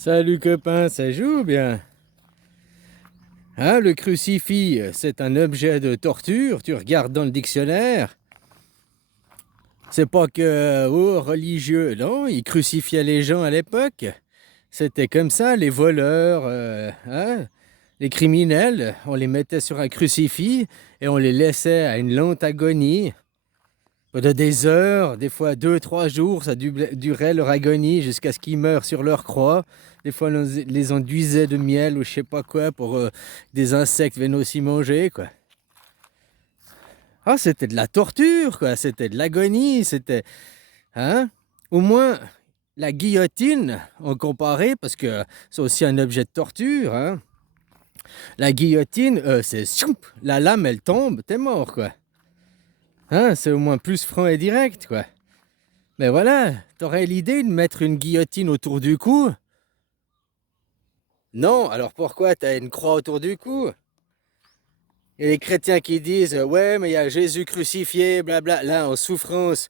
Salut copain, ça joue bien? Hein, le crucifix, c'est un objet de torture, tu regardes dans le dictionnaire. C'est pas que religieux, non, ils crucifiaient les gens à l'époque. C'était comme ça, les voleurs, hein, les criminels, on les mettait sur un crucifix et on les laissait à une lente agonie. Pendant des heures, des fois 2, 3 jours, ça durait leur agonie jusqu'à ce qu'ils meurent sur leur croix. Des fois, on les enduisait de miel ou je sais pas quoi pour des insectes viennent aussi manger, quoi. Ah, c'était de la torture, quoi. C'était de l'agonie, c'était... Hein? Au moins, la guillotine, en comparé, parce que c'est aussi un objet de torture, hein. La guillotine, c'est... La lame, elle tombe, t'es mort, quoi. Hein? C'est au moins plus franc et direct, quoi. Mais voilà, t'aurais l'idée de mettre une guillotine autour du cou? Non, alors pourquoi t'as une croix autour du cou? Il y a les chrétiens qui disent ouais, mais il y a Jésus crucifié, blabla, là en souffrance,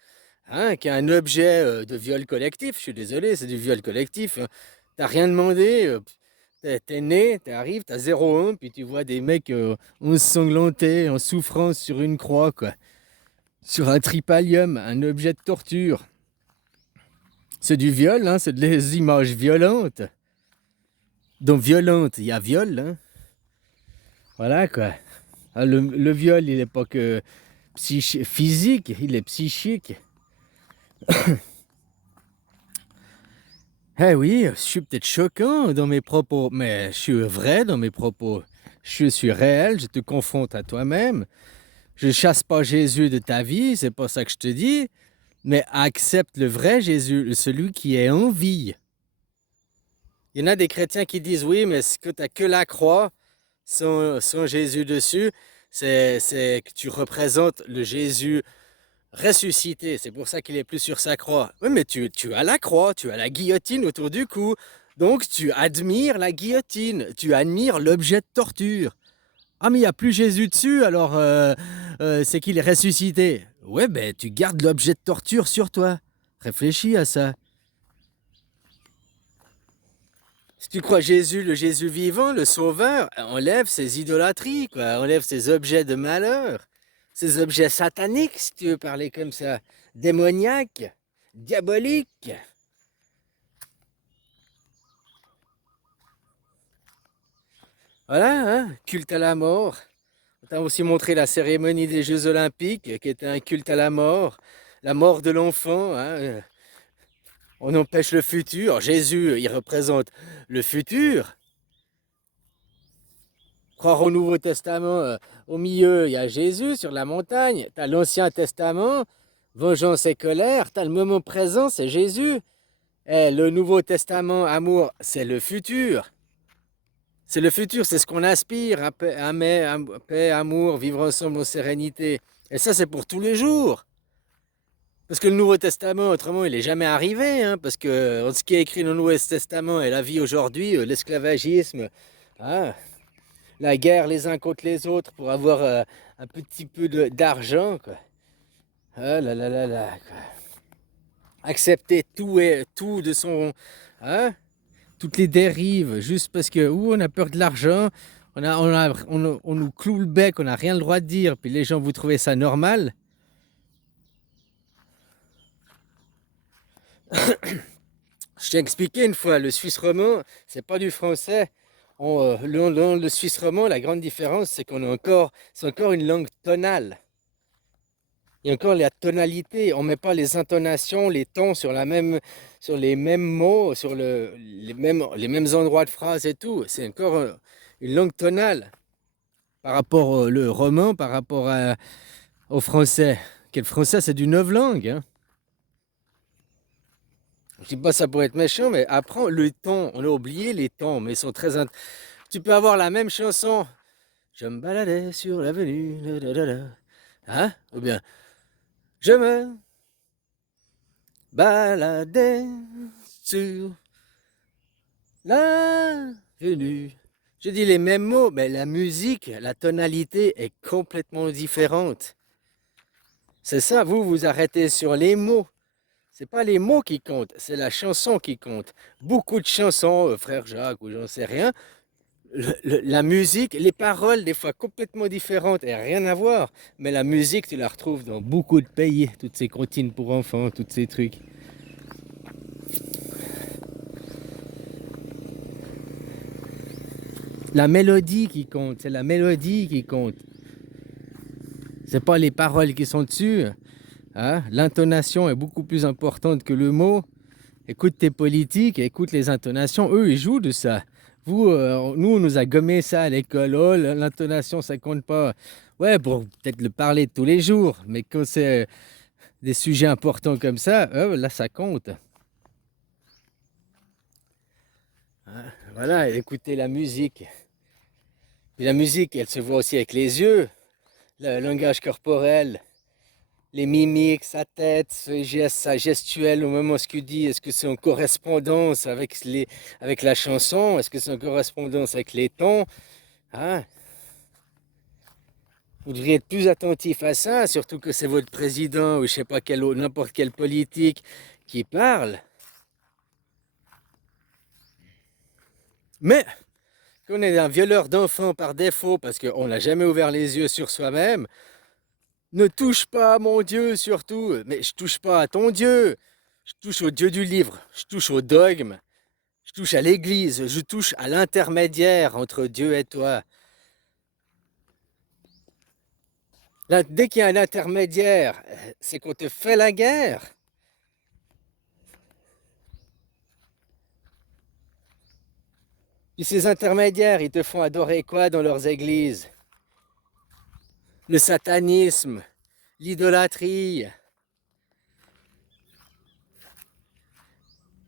hein, qui est un objet de viol collectif. Je suis désolé, c'est du viol collectif, hein. T'as rien demandé, t'es né, t'arrives, t'as 0,1, puis tu vois des mecs ensanglantés, en souffrance sur une croix, quoi. Sur un tripalium, un objet de torture. C'est du viol, hein, c'est des images violentes. Donc violente, il y a viol, hein. Voilà quoi. Ah, le viol, il n'est pas que physique, il est psychique. Eh oui, je suis peut-être choquant dans mes propos, mais je suis vrai dans mes propos. Je suis réel, je te confronte à toi-même. Je chasse pas Jésus de ta vie, c'est pas ça que je te dis, mais accepte le vrai Jésus, celui qui est en vie. Il y en a des chrétiens qui disent oui, mais ce que tu n'as que la croix sans Jésus dessus, c'est que tu représentes le Jésus ressuscité. C'est pour ça qu'il est plus sur sa croix. Oui, mais tu as la croix, tu as la guillotine autour du cou. Donc tu admires la guillotine, tu admires l'objet de torture. Ah, mais il n'y a plus Jésus dessus, alors c'est qu'il est ressuscité. Ouais, ben tu gardes l'objet de torture sur toi. Réfléchis à ça. Si tu crois Jésus, le Jésus vivant, le sauveur, enlève ces idolâtries, quoi. Enlève ces objets de malheur, ces objets sataniques, si tu veux parler comme ça, démoniaques, diaboliques. Voilà, hein, culte à la mort. On t'a aussi montré la cérémonie des Jeux Olympiques, qui était un culte à la mort de l'enfant, hein. On empêche le futur. Jésus, il représente le futur. Croire au Nouveau Testament, au milieu, il y a Jésus sur la montagne. Tu as l'Ancien Testament, vengeance et colère. Tu as le moment présent, c'est Jésus. Et le Nouveau Testament, amour, c'est le futur. C'est le futur, c'est ce qu'on aspire, paix, amour, vivre ensemble en sérénité. Et ça, c'est pour tous les jours. Parce que le Nouveau Testament, autrement, il n'est jamais arrivé, hein, parce que ce qui est écrit dans le Nouveau Testament et la vie aujourd'hui, l'esclavagisme, hein, la guerre les uns contre les autres pour avoir un petit peu d'argent, quoi. Ah là là là là, quoi. Accepter tout et tout de son... Hein, toutes les dérives, juste parce que on a peur de l'argent, on nous cloue le bec, on n'a rien le droit de dire, puis les gens, vous trouvez ça normal? Je t'ai expliqué une fois, le suisse romand, c'est pas du français. Le suisse romand, la grande différence, c'est c'est encore une langue tonale. Il y a encore la tonalité, on met pas les intonations, les tons sur les mêmes mots, sur les mêmes endroits de phrase et tout. C'est encore une langue tonale par rapport au roman, au français. Quel français, c'est du neuf langues, hein. Je dis pas ça pour être méchant, mais apprends le ton. On a oublié les tons, mais ils sont Tu peux avoir la même chanson. Je me baladais sur l'avenue, da, da, da, da. Hein? Ou bien, je me baladais sur l'avenue. Je dis les mêmes mots, mais la musique, la tonalité est complètement différente. C'est ça, vous arrêtez sur les mots. C'est pas les mots qui comptent, c'est la chanson qui compte. Beaucoup de chansons, Frère Jacques ou j'en sais rien, la musique, les paroles, des fois complètement différentes et rien à voir, mais la musique, tu la retrouves dans beaucoup de pays, toutes ces comptines pour enfants, tous ces trucs. La mélodie qui compte, c'est la mélodie qui compte. C'est pas les paroles qui sont dessus. Hein? L'intonation est beaucoup plus importante que le mot. Écoute tes politiques, écoute les intonations. Eux, ils jouent de ça. Vous, nous, on nous a gommé ça à l'école. Oh, l'intonation, ça compte pas. Ouais, pour peut-être le parler tous les jours. Mais quand c'est des sujets importants comme ça, là, ça compte. Hein? Voilà, écoutez la musique. Et la musique, elle se voit aussi avec les yeux, le langage corporel, les mimiques, sa tête, ses gestes, sa gestuelle au moment où ce qu'il dit. Est-ce que c'est en correspondance avec la chanson? Est-ce que c'est en correspondance avec les tons? Hein? Vous devriez être plus attentif à ça, surtout que c'est votre président ou je sais pas quel autre, n'importe quel politique qui parle. Mais qu'on est un violeur d'enfants par défaut parce qu'on n'a jamais ouvert les yeux sur soi-même, ne touche pas à mon Dieu surtout, mais je touche pas à ton Dieu. Je touche au Dieu du livre, je touche au dogme, je touche à l'église, je touche à l'intermédiaire entre Dieu et toi. Là, dès qu'il y a un intermédiaire, c'est qu'on te fait la guerre. Et ces intermédiaires, ils te font adorer quoi dans leurs églises? Le satanisme, l'idolâtrie.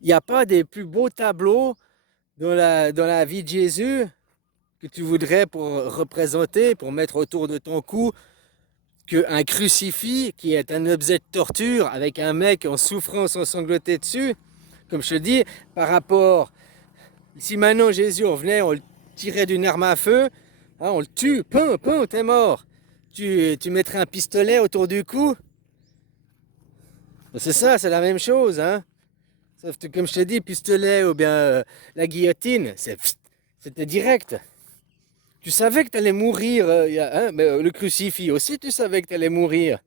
Il n'y a pas des plus beaux tableaux dans la vie de Jésus que tu voudrais pour représenter, pour mettre autour de ton cou, qu'un crucifix qui est un objet de torture avec un mec en souffrance ensanglanté dessus. Comme je te dis, par rapport, si maintenant Jésus on venait, on le tirait d'une arme à feu, hein, on le tue, pum, pum, t'es mort. Tu mettrais un pistolet autour du cou. C'est ça, c'est la même chose, hein. Sauf que comme je te dis, pistolet ou bien la guillotine, c'était direct. Tu savais que tu allais mourir, hein, mais le crucifix aussi, tu savais que tu allais mourir.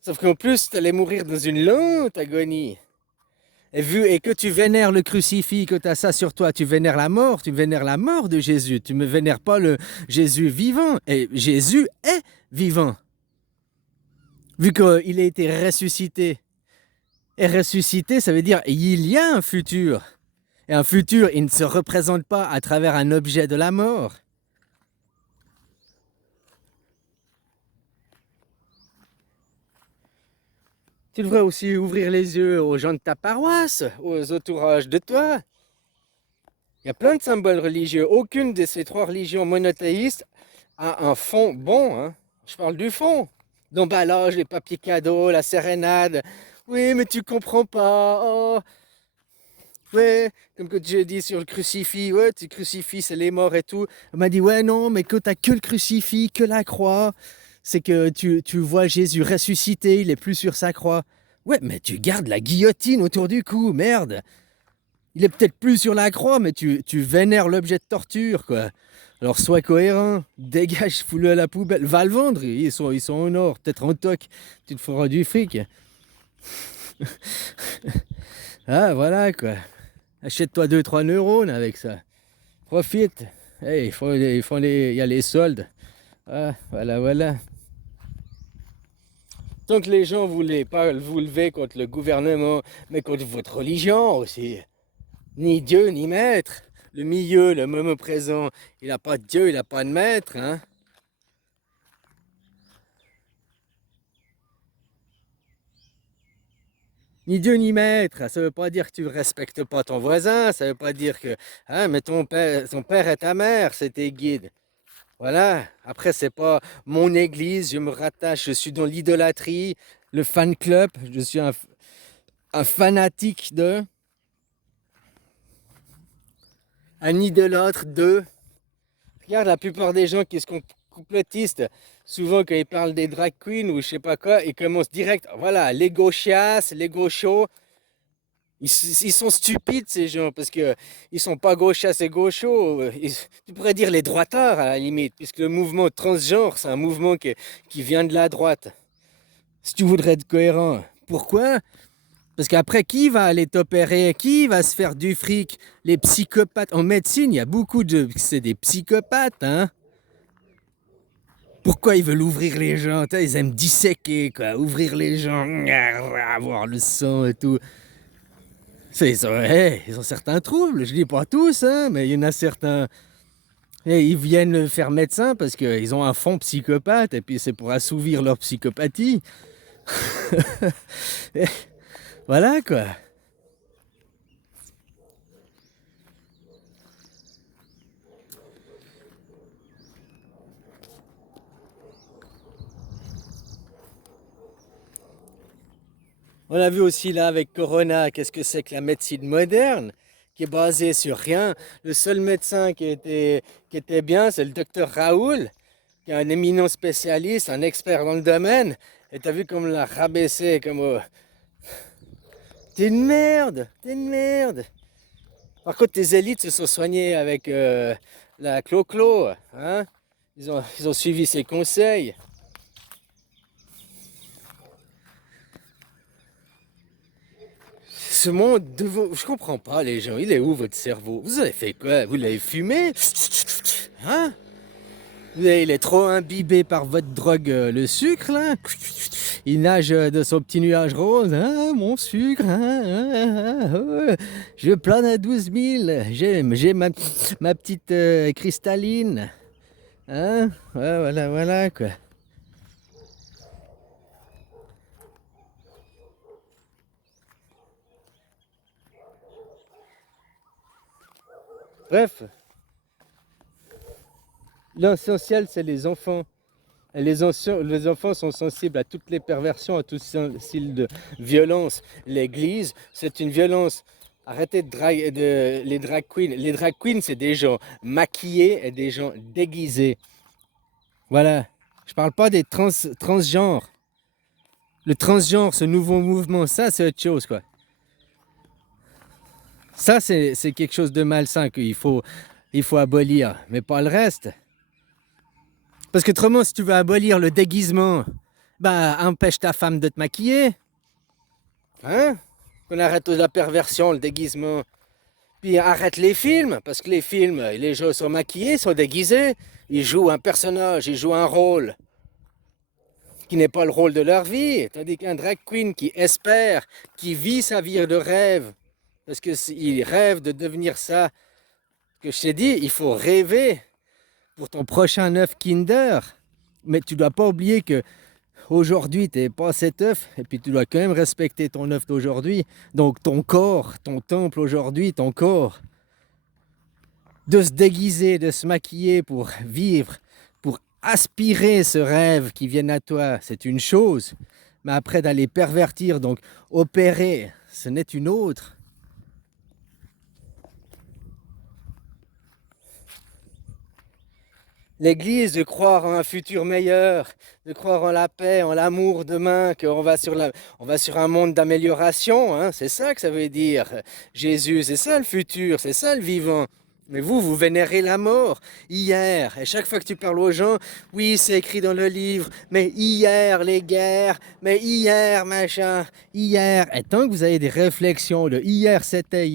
Sauf qu'en plus, tu allais mourir dans une lente agonie. Et que tu vénères le crucifix, que tu as ça sur toi, tu vénères la mort de Jésus. Tu ne me vénères pas le Jésus vivant. Et Jésus est vivant. Vu qu'il a été ressuscité. Et ressuscité, ça veut dire il y a un futur. Et un futur, il ne se représente pas à travers un objet de la mort. Tu devrais aussi ouvrir les yeux aux gens de ta paroisse, aux entourages de toi. Il y a plein de symboles religieux. Aucune de ces trois religions monothéistes a un fond bon. Hein. Je parle du fond. L'emballage, les papiers cadeaux, la sérénade. Oui, mais tu comprends pas. Oh. Ouais, comme que Dieu dit sur le crucifix. Ouais, tu crucifix, c'est les morts et tout. Elle m'a dit, ouais, non, mais quand t'as que le crucifix, que la croix, c'est que tu vois Jésus ressuscité, il est plus sur sa croix. Ouais, mais tu gardes la guillotine autour du cou, merde. Il est peut-être plus sur la croix, mais tu vénères l'objet de torture, quoi. Alors sois cohérent, dégage, fous-le à la poubelle, va le vendre, ils sont en or, peut-être en toc, tu te feras du fric. Ah, voilà, quoi. Achète-toi 2-3 neurones avec ça. Profite. Hey, il y a les soldes. Ah, voilà, voilà. Tant que les gens ne voulaient pas vous lever contre le gouvernement, mais contre votre religion aussi. Ni Dieu, ni maître. Le milieu, le moment présent, il n'a pas de Dieu, il n'a pas de maître. Hein? Ni Dieu, ni maître. Ça ne veut pas dire que tu ne respectes pas ton voisin. Ça ne veut pas dire que... Hein, mais ton père et ta mère, c'est tes guides. Voilà. Après, c'est pas mon église, je me rattache, je suis dans l'idolâtrie, le fan club, je suis un fanatique de... Un idolâtre de... Regarde, la plupart des gens qui sont complotistes, souvent quand ils parlent des drag queens ou je sais pas quoi, ils commencent direct, voilà, les gauchias, les gauchos. Ils sont stupides ces gens parce que ils sont pas gauchas et gauchos. Tu pourrais dire les droitards à la limite, puisque le mouvement transgenre, c'est un mouvement qui vient de la droite. Si tu voudrais être cohérent. Pourquoi? Parce qu'après, qui va aller t'opérer? Qui va se faire du fric? Les psychopathes. En médecine, il y a beaucoup de... C'est des psychopathes, hein? Pourquoi ils veulent ouvrir les gens? Ils aiment disséquer, quoi. Ouvrir les gens, avoir le sang et tout. Ils ont certains troubles. Je dis pas tous, hein, mais il y en a certains. Et ils viennent faire médecin parce qu'ils ont un fond psychopathe et puis c'est pour assouvir leur psychopathie. Et voilà, quoi. On a vu aussi là avec Corona, qu'est-ce que c'est que la médecine moderne, qui est basée sur rien. Le seul médecin qui était bien, c'est le docteur Raoul, qui est un éminent spécialiste, un expert dans le domaine. Et t'as vu comme l'a rabaissé, comme t'es une merde, t'es une merde. Par contre, tes élites se sont soignées avec la Clo-Clo, hein? Ils ont suivi ses conseils. Ce monde de vos... Je comprends pas les gens, il est où votre cerveau? Vous avez fait quoi? Vous l'avez fumé? Hein? Il est trop imbibé par votre drogue, le sucre, là. Il nage de son petit nuage rose. Ah, mon sucre. Je plane à 12 000. J'ai ma petite cristalline. Hein? Ouais, voilà, voilà, quoi. Bref, l'essentiel, c'est les enfants. Et les enfants sont sensibles à toutes les perversions, à tout style de violence. L'Église, c'est une violence. Arrêtez les drag queens. Les drag queens, c'est des gens maquillés et des gens déguisés. Voilà. Je parle pas des transgenres. Le transgenre, ce nouveau mouvement, ça, c'est autre chose, quoi. Ça, c'est quelque chose de malsain il faut abolir, mais pas le reste. Parce que autrement, si tu veux abolir le déguisement, bah, empêche ta femme de te maquiller. Hein? Qu'on arrête la perversion, le déguisement. Puis arrête les films, parce que les films, les gens sont maquillés, sont déguisés. Ils jouent un personnage, ils jouent un rôle qui n'est pas le rôle de leur vie. Tandis qu'un drag queen qui espère, qui vit sa vie de rêve, parce qu'il rêve de devenir ça, que je t'ai dit, il faut rêver pour ton prochain œuf Kinder. Mais tu dois pas oublier que aujourd'hui, tu n'es pas cet œuf, et puis tu dois quand même respecter ton œuf d'aujourd'hui. Donc ton corps, ton temple aujourd'hui, ton corps. De se déguiser, de se maquiller pour vivre, pour aspirer ce rêve qui vient à toi, c'est une chose. Mais après d'aller pervertir, donc opérer, ce n'est une autre. L'Église, de croire en un futur meilleur, de croire en la paix, en l'amour demain, qu'on va on va sur un monde d'amélioration, hein, c'est ça que ça veut dire. Jésus, c'est ça le futur, c'est ça le vivant. Mais vous vénérez la mort hier. Et chaque fois que tu parles aux gens, oui, c'est écrit dans le livre, mais hier, les guerres, mais hier, machin, hier. Et tant que vous avez des réflexions de hier c'était,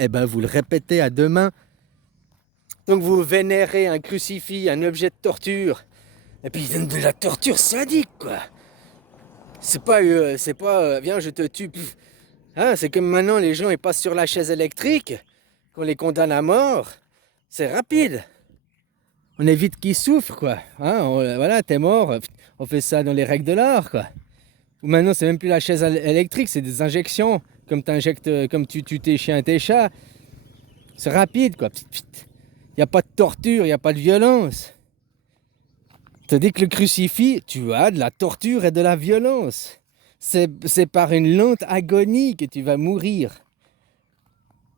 eh ben vous le répétez à demain. Donc vous vénérez un crucifix, un objet de torture. Et puis de la torture sadique, quoi. C'est pas, viens, je te tue. Hein, c'est comme maintenant, les gens, ils passent sur la chaise électrique, qu'on les condamne à mort. C'est rapide. On évite qu'ils souffrent, quoi. Hein, voilà, t'es mort. On fait ça dans les règles de l'art, quoi. Ou maintenant, c'est même plus la chaise électrique, c'est des injections. Comme comme tu tues tes chiens et tes chats. C'est rapide, quoi. Il n'y a pas de torture, il n'y a pas de violence. Tandis que le crucifix, tu as de la torture et de la violence. C'est par une lente agonie que tu vas mourir.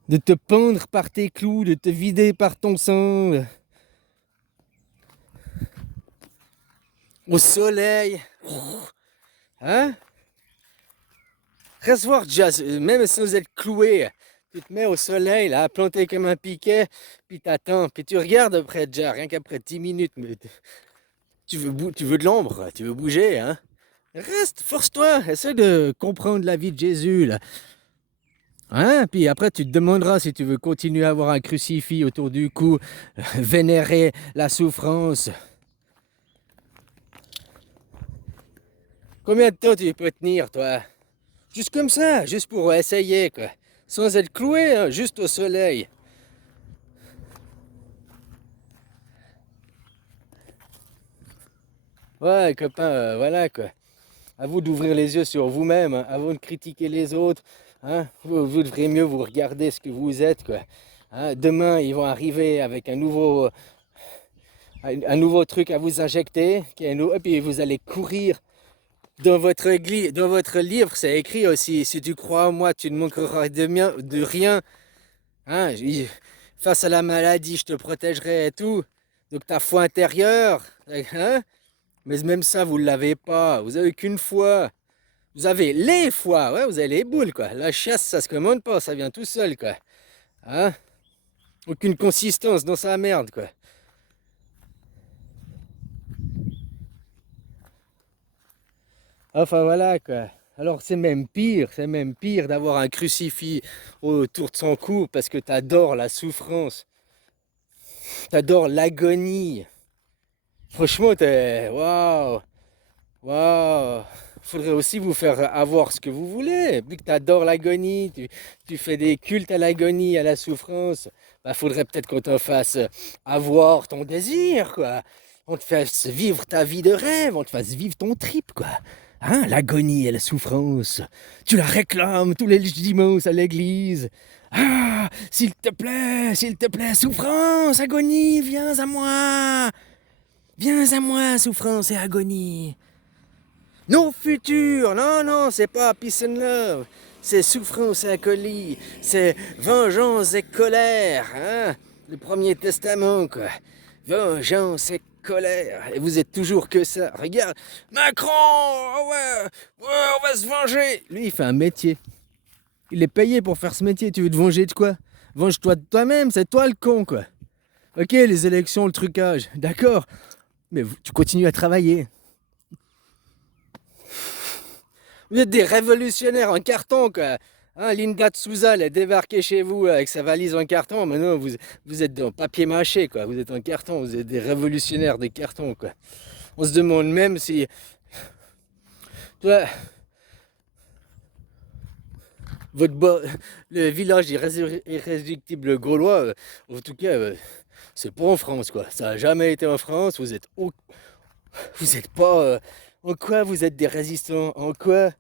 De te pendre par tes clous, de te vider par ton sang. au soleil. Hein? Reste voir déjà, même sans être cloué, tu te mets au soleil, là, planté comme un piquet, puis t'attends, puis tu regardes après déjà, rien qu'après 10 minutes, mais tu veux de l'ombre, tu veux bouger, hein? Reste, force-toi, essaie de comprendre la vie de Jésus, là. Hein? Puis après, tu te demanderas si tu veux continuer à avoir un crucifix autour du cou, vénérer la souffrance. Combien de temps tu peux tenir, toi? Juste comme ça, juste pour essayer, quoi. Sans être cloué, hein, juste au soleil. Ouais, copain, voilà, quoi. À vous d'ouvrir les yeux sur vous-même, hein, avant de critiquer les autres. Hein. Vous devriez mieux vous regarder ce que vous êtes, quoi. Hein, demain, ils vont arriver avec un nouveau truc à vous injecter, et puis vous allez courir. Dans votre livre, c'est écrit aussi, si tu crois en moi, tu ne manqueras de rien. Hein, face à la maladie, je te protégerai et tout. Donc ta foi intérieure, hein? Mais même ça, vous ne l'avez pas. Vous avez qu'une foi. Vous avez les fois, ouais, vous avez les boules, quoi. La chasse, ça se commande pas, ça vient tout seul, quoi. Hein? Aucune consistance dans sa merde, quoi. Enfin, voilà, quoi. Alors, c'est même pire d'avoir un crucifix autour de son cou parce que t'adores la souffrance, t'adores l'agonie. Franchement, t'es... Waouh! Waouh! Faudrait aussi vous faire avoir ce que vous voulez. Vu que tu adores l'agonie, tu fais des cultes à l'agonie, à la souffrance, bah faudrait peut-être qu'on te fasse avoir ton désir, quoi. On te fasse vivre ta vie de rêve, on te fasse vivre ton trip, quoi. Hein, l'agonie et la souffrance. Tu la réclames tous les dimanches à l'église. Ah, s'il te plaît, souffrance, agonie, viens à moi, souffrance et agonie. Non, futur, non, non, c'est pas peace and love, c'est souffrance et colis, c'est vengeance et colère, hein, le premier testament, quoi. Vengeance et colère, et vous êtes toujours que ça. Regarde, Macron, oh ouais, ouais, on va se venger. Lui, il fait un métier. Il est payé pour faire ce métier. Tu veux te venger de quoi? Venge-toi de toi-même, c'est toi le con, quoi. Ok, les élections, le trucage, d'accord, mais tu continues à travailler. Vous êtes des révolutionnaires en carton, quoi. Hein, Linda de Souza, elle est débarquée chez vous avec sa valise en carton. Maintenant, vous êtes en papier mâché, quoi. Vous êtes en carton, vous êtes des révolutionnaires de carton, quoi. On se demande même si... Toi, le village irréductible gaulois, en tout cas, c'est pas en France, quoi. Ça a jamais été en France. Vous êtes pas... en quoi vous êtes des résistants? En quoi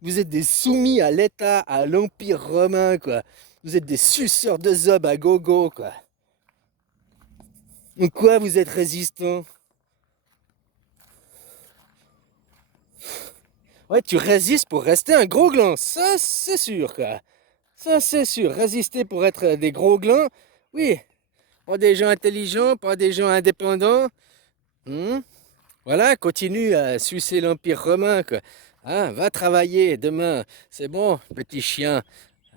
vous êtes des soumis à l'État, à l'Empire romain, quoi. Vous êtes des suceurs de zob à gogo, quoi. En quoi vous êtes résistants? Ouais, tu résistes pour rester un gros gland, ça c'est sûr, quoi. Ça c'est sûr, résister pour être des gros glands, oui. Pas des gens intelligents, pas des gens indépendants. Hmm. Voilà, continue à sucer l'Empire romain, quoi. Hein, va travailler demain, c'est bon, petit chien.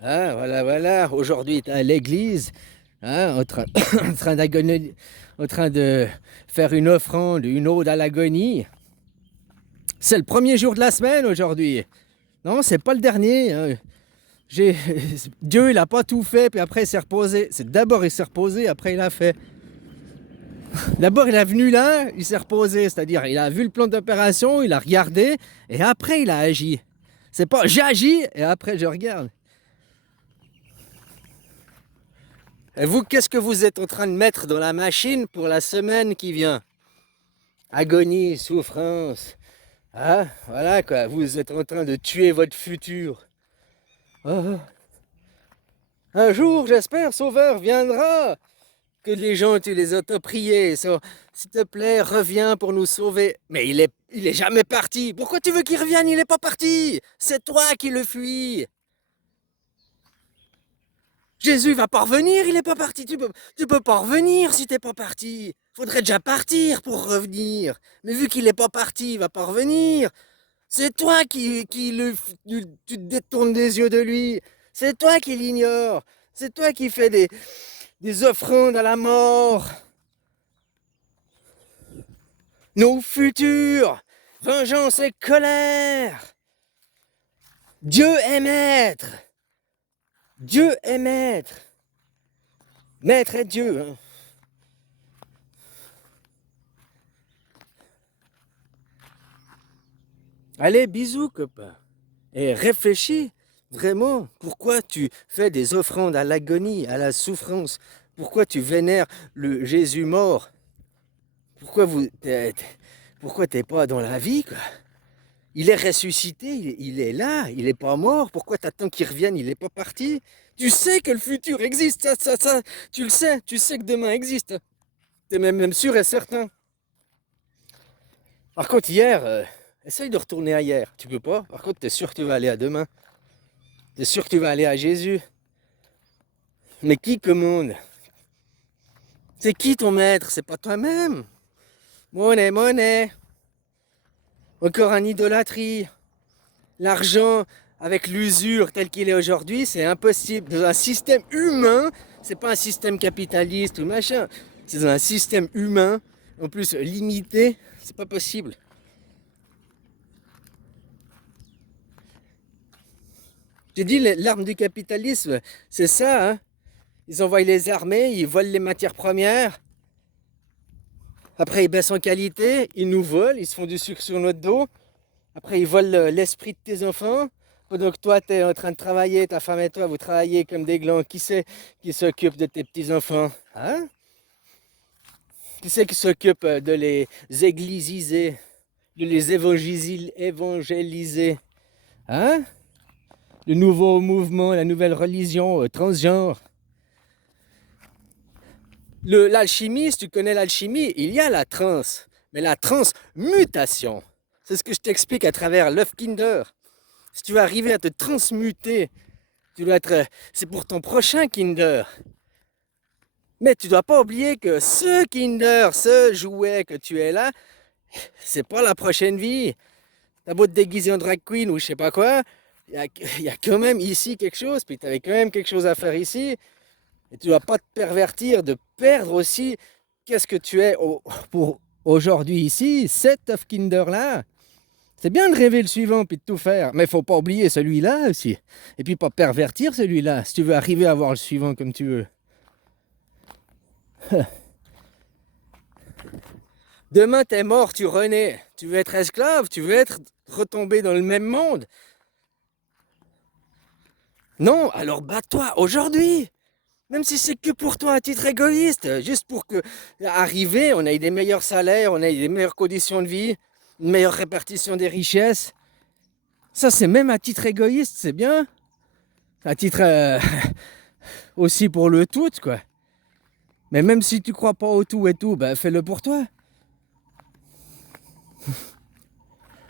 Ah, voilà, voilà. Aujourd'hui, tu es à l'église, hein, en train en train de faire une offrande, une ode à l'agonie. C'est le premier jour de la semaine aujourd'hui. Non, c'est pas le dernier. Hein. Dieu, il a pas tout fait, puis après, il s'est reposé. C'est d'abord, il s'est reposé, après, il a fait. D'abord, il est venu là, il s'est reposé. C'est-à-dire, il a vu le plan d'opération, il a regardé, et après, il a agi. C'est pas j'agis, et après, je regarde. Et vous, qu'est-ce que vous êtes en train de mettre dans la machine pour la semaine qui vient? Agonie, souffrance. Ah, voilà quoi, vous êtes en train de tuer votre futur. Oh. Un jour, j'espère, Sauveur viendra. Que les gens, tu les as priés. S'il te plaît, reviens pour nous sauver. Mais il est jamais parti. Pourquoi tu veux qu'il revienne? Il n'est pas parti. C'est toi qui le fuis. Jésus va pas revenir, il est pas parti. Tu peux pas revenir si t'es pas parti. Faudrait déjà partir pour revenir. Mais vu qu'il est pas parti, il va pas revenir. C'est toi tu te détournes des yeux de lui. C'est toi qui l'ignores. C'est toi qui fais des offrandes à la mort. Nos futurs, vengeance et colère. Dieu est maître. Dieu est maître. Maître est Dieu. Hein. Allez, bisous, copain. Et réfléchis vraiment. Pourquoi tu fais des offrandes à l'agonie, à la souffrance? Pourquoi tu vénères le Jésus mort? Pourquoi t'es pas dans la vie, quoi? Il est ressuscité, il est là, il est pas mort. Pourquoi t'attends qu'il revienne? Il est pas parti. Tu sais que le futur existe, ça. Tu le sais, tu sais que demain existe. T'es même sûr et certain. Par contre, hier, essaye de retourner à hier. Tu peux pas. Par contre, t'es sûr que tu vas aller à demain. T'es sûr que tu vas aller à Jésus. Mais qui commande? C'est qui ton maître? C'est pas toi-même. Monnaie. Encore une idolâtrie. L'argent avec l'usure tel qu'il est aujourd'hui, c'est impossible. Dans un système humain, c'est pas un système capitaliste ou machin. C'est dans un système humain, en plus limité, c'est pas possible. J'ai dit, l'arme du capitalisme, c'est ça. Hein. Ils envoient les armées, ils volent les matières premières. Après, ils baissent en qualité, ils nous volent, ils se font du sucre sur notre dos. Après, ils volent l'esprit de tes enfants. Pendant que toi, tu es en train de travailler, ta femme et toi, vous travaillez comme des glands. Qui c'est qui s'occupe de tes petits-enfants? Hein? Qui c'est qui s'occupe de les églisiser, de les évangéliser? Hein? Le nouveau mouvement, la nouvelle religion transgenre. L'alchimie, si tu connais l'alchimie, il y a la trans, mais la transmutation. C'est ce que je t'explique à travers l'œuf Kinder. Si tu veux arriver à te transmuter, tu dois être. C'est pour ton prochain Kinder. Mais tu dois pas oublier que ce Kinder, ce jouet que tu es là, c'est pas la prochaine vie. T'as beau te déguiser en drag queen ou je sais pas quoi, il y a quand même ici quelque chose, puis tu avais quand même quelque chose à faire ici. Et tu dois pas te pervertir, de perdre aussi qu'est-ce que tu es pour aujourd'hui ici, cet œuf Kinder là. C'est bien de rêver le suivant puis de tout faire, mais faut pas oublier celui-là aussi. Et puis pas pervertir celui-là, si tu veux arriver à voir le suivant comme tu veux. Demain t'es mort, tu renais. Tu veux être esclave, tu veux être retombé dans le même monde. Non, alors bats-toi aujourd'hui. Même si c'est que pour toi à titre égoïste, juste pour que arriver, on ait des meilleurs salaires, on ait des meilleures conditions de vie, une meilleure répartition des richesses. Ça, c'est même à titre égoïste, c'est bien. À titre aussi pour le tout, quoi. Mais même si tu crois pas au tout et tout, ben fais-le pour toi.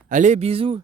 Allez, bisous.